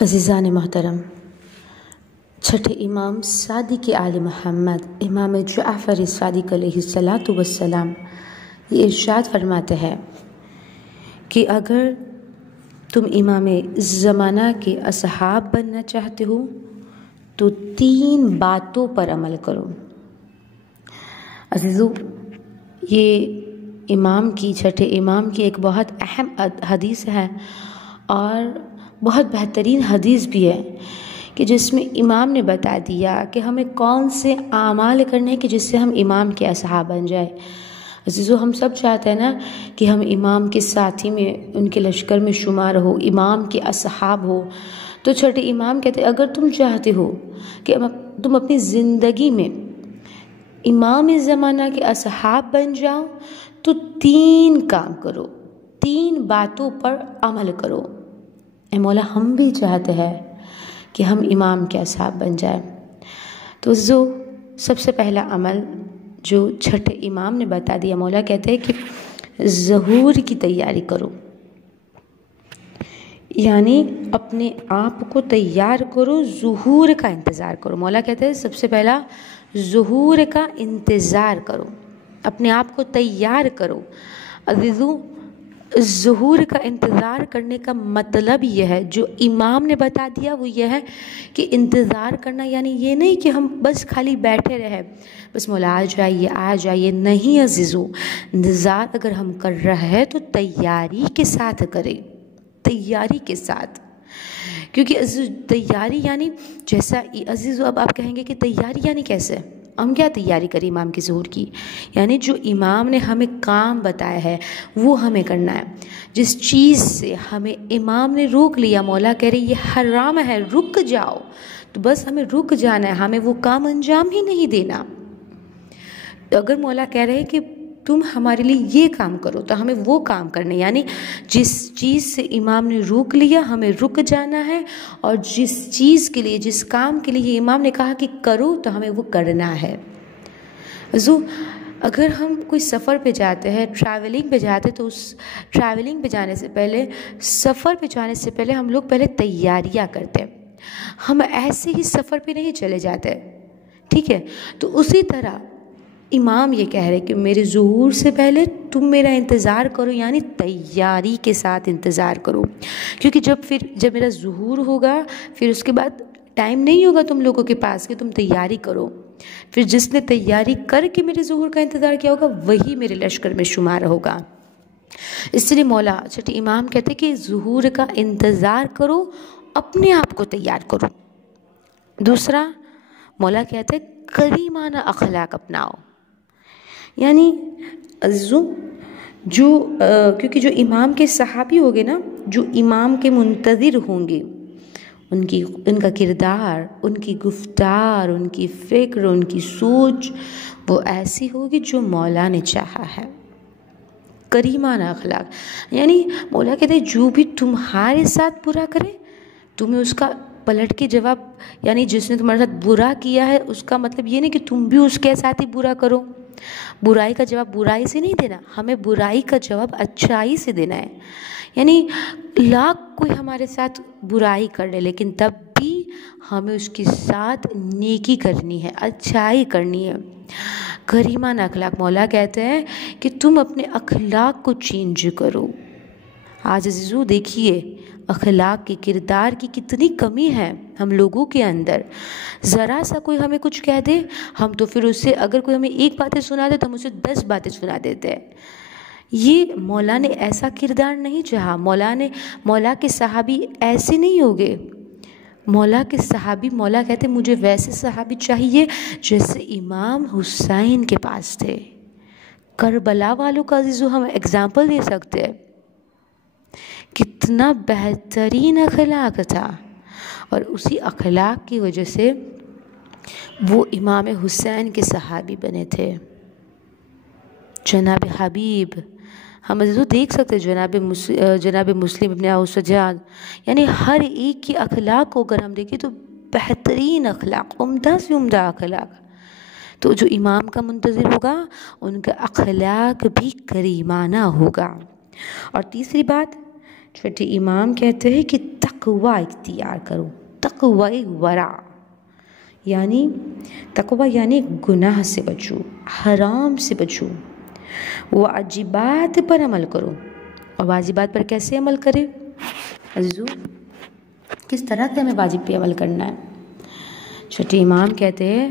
عزیزان محترم، چھٹے امام صادق آل محمد امام جعفر صادق علیہ السلام یہ ارشاد فرماتے ہیں کہ اگر تم امام زمانہ کے اصحاب بننا چاہتے ہو تو 3 باتوں پر عمل کرو۔ عزیزو، یہ چھٹے امام کی ایک بہت اہم حدیث ہے اور بہت بہترین حدیث بھی ہے کہ جس میں امام نے بتا دیا کہ ہمیں کون سے اعمال کرنے کہ جس سے ہم امام کے اصحاب بن جائے۔ عزیزو، ہم سب چاہتے ہیں نا کہ ہم امام کے ساتھی میں، ان کے لشکر میں شمار ہو، امام کے اصحاب ہو۔ تو چھٹے امام کہتے ہیں اگر تم چاہتے ہو کہ تم اپنی زندگی میں امام زمانہ کے اصحاب بن جاؤ تو 3 کام کرو، 3 باتوں پر عمل کرو۔ اے مولا، ہم بھی چاہتے ہیں کہ ہم امام کے اصحاب بن جائیں۔ تو سب سے پہلا عمل جو چھٹے امام نے بتا دیا، مولا کہتے ہیں کہ ظہور کی تیاری کرو، یعنی اپنے آپ کو تیار کرو، ظہور کا انتظار کرو۔ مولا کہتے ہیں سب سے پہلا ظہور کا انتظار کرو، اپنے آپ کو تیار کرو۔ عزیزو، ظہور کا انتظار کرنے کا مطلب یہ ہے، جو امام نے بتا دیا وہ یہ ہے کہ انتظار کرنا یعنی یہ نہیں کہ ہم بس خالی بیٹھے رہے، بس مولا آ جائیے۔ نہیں عزیزو، انتظار اگر ہم کر رہے ہیں تو تیاری کے ساتھ کریں، تیاری کے ساتھ، کیونکہ تیاری یعنی جیسا عزیزو اب آپ کہیں گے کہ تیاری یعنی کیسے؟ ہم کیا تیاری کریں امام کی ظہور کی؟ یعنی جو امام نے ہمیں کام بتایا ہے وہ ہمیں کرنا ہے۔ جس چیز سے ہمیں امام نے روک لیا، مولا کہہ رہے یہ حرام ہے، رک جاؤ، تو بس ہمیں رک جانا ہے، ہمیں وہ کام انجام ہی نہیں دینا۔ اگر مولا کہہ رہے کہ تم ہمارے لیے یہ کام کرو تو ہمیں وہ کام کرنے، یعنی جس چیز سے امام نے روک لیا ہمیں رک جانا ہے، اور جس چیز کے لیے، جس کام کے لیے امام نے کہا کہ کرو تو ہمیں وہ کرنا ہے۔ اگر ہم کوئی سفر پہ جاتے ہیں، ٹریولنگ پہ جاتے ہیں، تو اس ٹریولنگ پہ جانے سے پہلے، سفر پہ جانے سے پہلے ہم لوگ پہلے تیاریاں کرتے ہیں، ہم ایسے ہی سفر پہ نہیں چلے جاتے، ٹھیک ہے؟ تو اسی طرح امام یہ کہہ رہے کہ میرے ظہور سے پہلے تم میرا انتظار کرو، یعنی تیاری کے ساتھ انتظار کرو، کیونکہ جب میرا ظہور ہوگا پھر اس کے بعد ٹائم نہیں ہوگا تم لوگوں کے پاس کہ تم تیاری کرو۔ پھر جس نے تیاری کر کے میرے ظہور کا انتظار کیا ہوگا وہی میرے لشکر میں شمار ہوگا۔ اس لیے مولا چھٹے امام کہتے کہ ظہور کا انتظار کرو، اپنے آپ کو تیار کرو۔ دوسرا، مولا کہتے کریمانہ اخلاق اپناؤ، یعنی کیونکہ جو امام کے صحابی ہوگے نا، جو امام کے منتظر ہوں گے، ان کا کردار، ان کی گفتار، ان کی فکر، ان کی سوچ وہ ایسی ہوگی جو مولا نے چاہا ہے۔ کریمانہ اخلاق یعنی مولا کہتے ہیں جو بھی تمہارے ساتھ برا کرے تمہیں اس کا پلٹ کے جواب، یعنی جس نے تمہارے ساتھ برا کیا ہے اس کا مطلب یہ نہیں کہ تم بھی اس کے ساتھ ہی برا کرو۔ برائی کا جواب برائی سے نہیں دینا، ہمیں برائی کا جواب اچھائی سے دینا ہے۔ یعنی لاکھ کوئی ہمارے ساتھ برائی کر لے لیکن تب بھی ہمیں اس کے ساتھ نیکی کرنی ہے، اچھائی کرنی ہے۔ کریمانہ اخلاق، مولا کہتے ہیں کہ تم اپنے اخلاق کو چینج کرو۔ آج عزیزو دیکھیے اخلاق کی، کردار کی کتنی کمی ہے ہم لوگوں کے اندر۔ ذرا سا کوئی ہمیں کچھ کہہ دے، ہم تو پھر اس سے، اگر کوئی ہمیں 1 بات سنا دے تو ہم اسے 10 باتیں سنا دیتے ہیں۔ یہ مولا نے ایسا کردار نہیں چاہا، مولا کے صحابی ایسے نہیں ہوگے۔ مولا کے صحابی، مولا کہتے مجھے ویسے صحابی چاہیے جیسے امام حسین کے پاس تھے۔ کربلا والوں کا عزیزو ہم اگزامپل دے سکتے ہیں، کتنا بہترین اخلاق تھا، اور اسی اخلاق کی وجہ سے وہ امام حسین کے صحابی بنے تھے۔ جناب حبیب، ہم عزیزو دیکھ سکتے جناب مسلم ابن سجاد، یعنی ہر ایک کی اخلاق کو اگر ہم دیکھیں تو بہترین اخلاق، عمدہ سے عمدہ اخلاق۔ تو جو امام کا منتظر ہوگا ان کا اخلاق بھی کریمانہ ہوگا۔ اور تیسری بات چھٹے امام کہتے ہیں کہ تقوی اختیار کرو، تقوی ورع، یعنی تقوی یعنی گناہ سے بچو، حرام سے بچو، واجبات پر عمل کرو۔ اور واجبات پر کیسے عمل کرے عزیزو؟ کس طرح سے ہمیں واجب پہ عمل کرنا ہے؟ چھٹے امام کہتے ہیں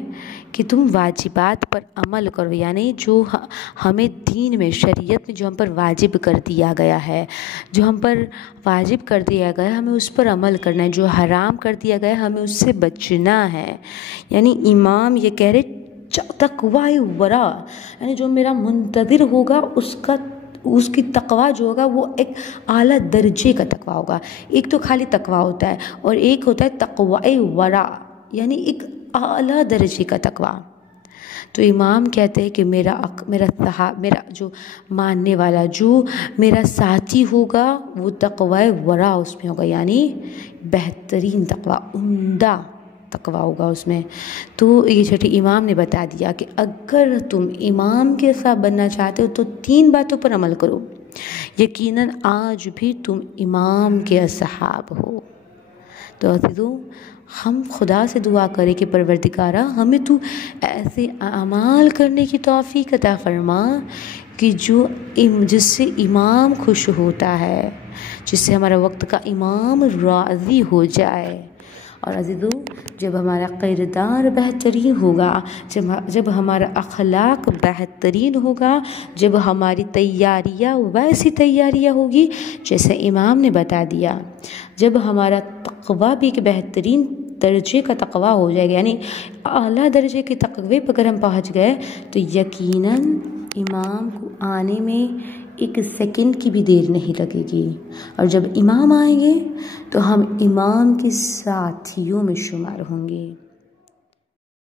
کہ تم واجبات پر عمل کرو، یعنی جو ہمیں دین میں، شریعت میں جو ہم پر واجب کر دیا گیا ہے، جو ہم پر واجب کر دیا گیا ہے ہمیں اس پر عمل کرنا ہے، جو حرام کر دیا گیا ہے ہمیں اس سے بچنا ہے۔ یعنی امام یہ کہہ رہے تقوی ورع، یعنی جو میرا منتظر ہوگا اس کی تقوی جو ہوگا وہ ایک اعلیٰ درجے کا تقوی ہوگا۔ ایک تو خالی تقوی ہوتا ہے اور ایک ہوتا ہے تقوی ورع، یعنی ایک اعلیٰ درجے کا تقوی۔ تو امام کہتے ہیں کہ میرا جو ماننے والا، جو میرا ساتھی ہوگا وہ تقوی ورع اس میں ہوگا، یعنی بہترین تقوی، عمدہ تقوی ہوگا اس میں۔ تو یہ چھٹے امام نے بتا دیا کہ اگر تم امام کے ساتھ بننا چاہتے ہو تو 3 باتوں پر عمل کرو، یقیناً آج بھی تم امام کے اصحاب ہو۔ تو عزیزو ہم خدا سے دعا کریں کہ پروردگارہ ہمیں تو ایسے اعمال کرنے کی توفیق عطا فرما کہ جس سے امام خوش ہوتا ہے، جس سے ہمارا وقت کا امام راضی ہو جائے۔ اور عزیزو جب ہمارا کردار بہترین ہوگا، جب ہمارا اخلاق بہترین ہوگا، جب ہماری تیاریاں ویسی تیاریاں ہوگی جیسے امام نے بتا دیا، جب ہمارا تقوی بھی ایک بہترین درجے کا تقوی ہو جائے گا، یعنی اعلیٰ درجے کے تقوی پر اگر ہم پہنچ گئے تو یقیناً امام کو آنے میں 1 سیکنڈ کی بھی دیر نہیں لگے گی۔ اور جب امام آئیں گے تو ہم امام کے ساتھیوں میں شمار ہوں گے۔